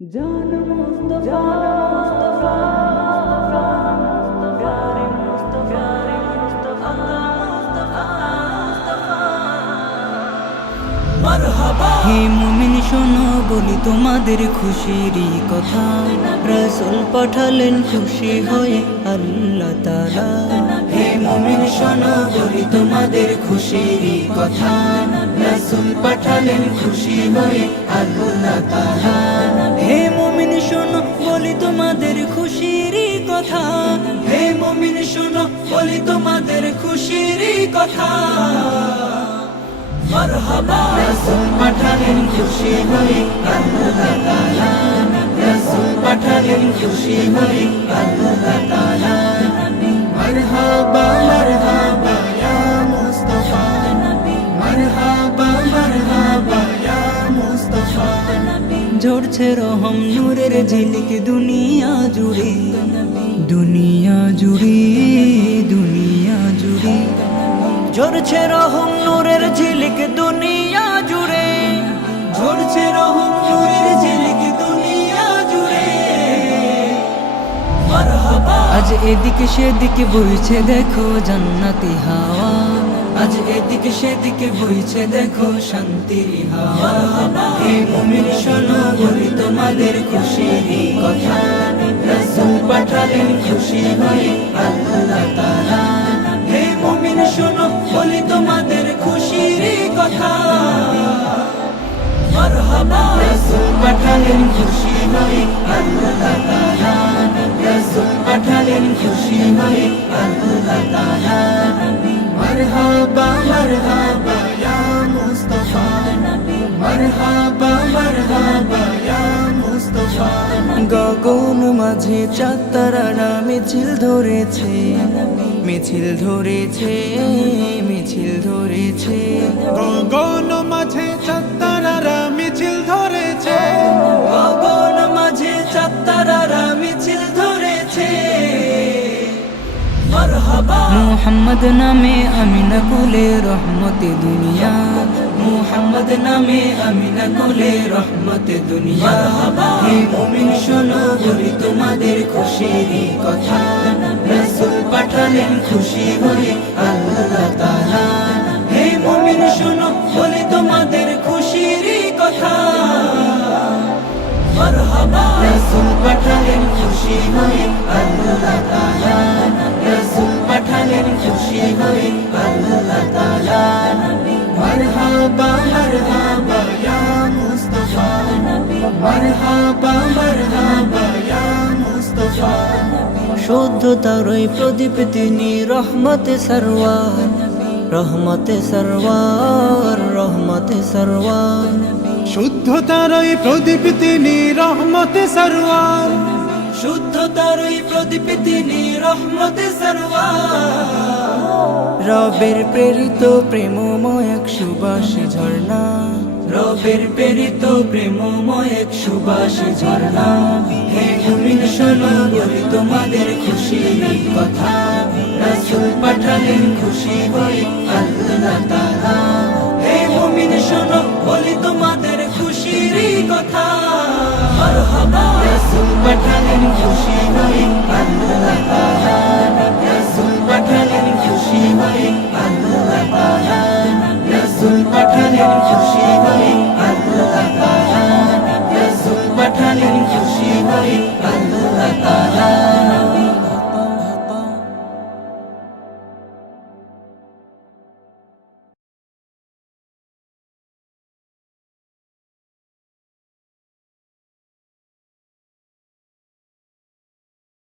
জান মুস্তাফা মুস্তাফা প্যারে মুস্তাফা মুস্তাফা মুস্তাফা মারহাবা। হে মুমিন শোনো বলি তোমাদের খুশিরই কথা, রাসূল পাঠালেন খুশি হয়ে আল্লাহ তাআলা। হে মুমিন শোনো বলি তোমাদের খুশিরই কথা, রাসূল পাঠালেন খুশি হয়ে আল্লাহ তাআলা। হে মুমিন শোনো বলি তোমাদের খুশিরই কথা, হে মুমিন শোনো বলি তোমাদের খুশিরই কথা। মারহাবা রাসূল পাঠালেন খুশি হয়ে আল্লাহ তাআলা, রাসূল পাঠালেন খুশি হয়ে আল্লাহ তাআলা। মারহাবা মারহাবা ইয়া মুস্তাফা, মারহাবা মারহাবা ইয়া মুস্তাফা। ঝরছে রহম নূরের ঝিলিক দুনিয়া জুড়ে, দুনিয়া জুড়ে, দুনিয়া জুড়ে। ঝরছে রহম নূরের ঝিলিক দুনিয়া জুড়ে, ঝরছে রহম নূরের ঝিলিক দুনিয়া জুড়ে। মারহাবা আজ এদিকে সেদিকে বইছে দেখো জান্নাতি হাওয়া, আজ এদিকে সেদিকে বইছে দেখো শান্তির হাওয়া। হে মুমিন শোনো বলি তোমাদের খুশিরই কথা, রাসূল পাঠালেন খুশি হয়ে আল্লাহ তাআলা। হে মুমিন শোনো বলি তোমাদের খুশিরই কথা, মারহাবা রাসূল পাঠালেন খুশি হয়ে আল্লাহ তাআলা, রাসূল পাঠালেন খুশি হয়ে আল্লাহ তাআলা। মারহাবা মারহাবা ইয়া মুস্তাফা, মারহাবা মারহাবা ইয়া মুস্তাফা। গগন মাঝে চাঁদ তারারা মিছিল ধরেছে, মিছিল ধরেছে, মিছিল ধরেছে। গগন মাঝে চাঁদ তারারা মিছিল ধরেছে, গগন মাঝে চাঁদ তারারা মিছিল ধরেছে। মারহাবা মুহাম্মদ নামে আমিনা কুলে রহমতে দুনিয়া, মুহাম্মদ নামে আমিনা কুলে রহমতে দুনিয়া। হে মুমিন শোনো বলি তোমাদের খুশিরই কথা, রাসূল পাঠালেন খুশি হয়ে আল্লাহ তাআলা। হে মুমিন শোনো বলি তোমাদের খুশিরই কথা, মারহাবা রাসূল পাঠালেন খুশি হয়ে আল্লাহ তাআলা, রাসূল পাঠালেন খুশি হয়ে আল্লাহ তাআলা। মারহাবা মারহাবা ইয়া মুস্তাফা, মারহাবা মারহাবা ইয়া মুস্তাফা। শুদ্ধতার ওই প্রদীপ তিনি রহমতে সরওয়ার, রহমতে সরওয়ার, রহমতে সরওয়ার। শুদ্ধতার ওই প্রদীপ তিনি রহমতে সরওয়ার, শুদ্ধতার ওই প্রদীপ তিনি রহমতে সরওয়ার। রবের প্রেরিত প্রেমময় এক সুবাসী ঝর্ণা, রবের প্রেরিত প্রেমময় এক সুবাসী ঝর্ণা। হে মুমিন শোনো বলি তোমাদের খুশির কথা, রাসূল পাঠালেন খুশি হয়ে আল্লাহ তাআলা। হে মুমিন শোনো বলি তোমাদের খুশির কথা, মারহাবা রাসূল পাঠালেন খুশি হয়ে আল্লাহ তাআলা,